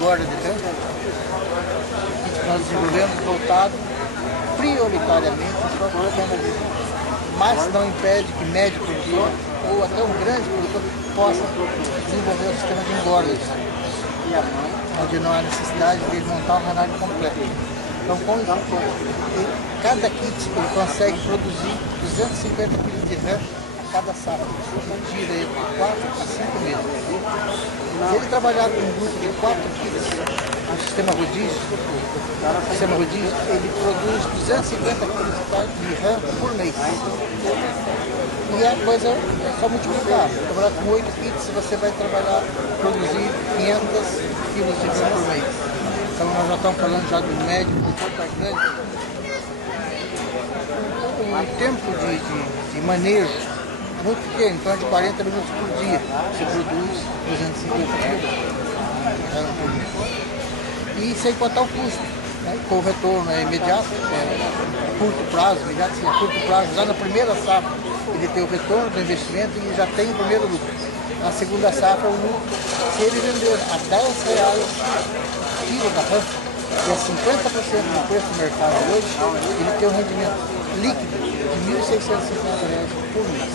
engorda de tanto. Que nós desenvolvemos voltado prioritariamente para o pequeno agricultor. Mas não impede que médio produtor ou até um grande produtor possa desenvolver o sistema de engorda, onde não há necessidade de montar um renário completo. Então, com isso, cada kit ele consegue produzir 250 kg de rã a cada safra. Isso tira ele de 4 a 5 meses. Se ele trabalhar com um grupo de 4 kits, no sistema rodízio, ele produz 250 kg de rã por mês. E a coisa é só multiplicar. Trabalhar com 8 kits, você vai produzir 500 kg de rã por mês. Então nós já estamos falando já do médio, do pouco grande. O tempo de manejo é muito pequeno, então é de 40 minutos por dia. Você produz 250 kg. E sem contar o custo, né? Com o retorno é imediato, curto prazo, imediato, sim, curto prazo. Já na primeira safra ele tem o retorno do investimento e já tem o primeiro lucro. Na segunda safra o lucro, se ele vender a R$10 quilo da rã, que é 50% do preço do mercado hoje, ele tem um rendimento líquido de R$1.650 por mês.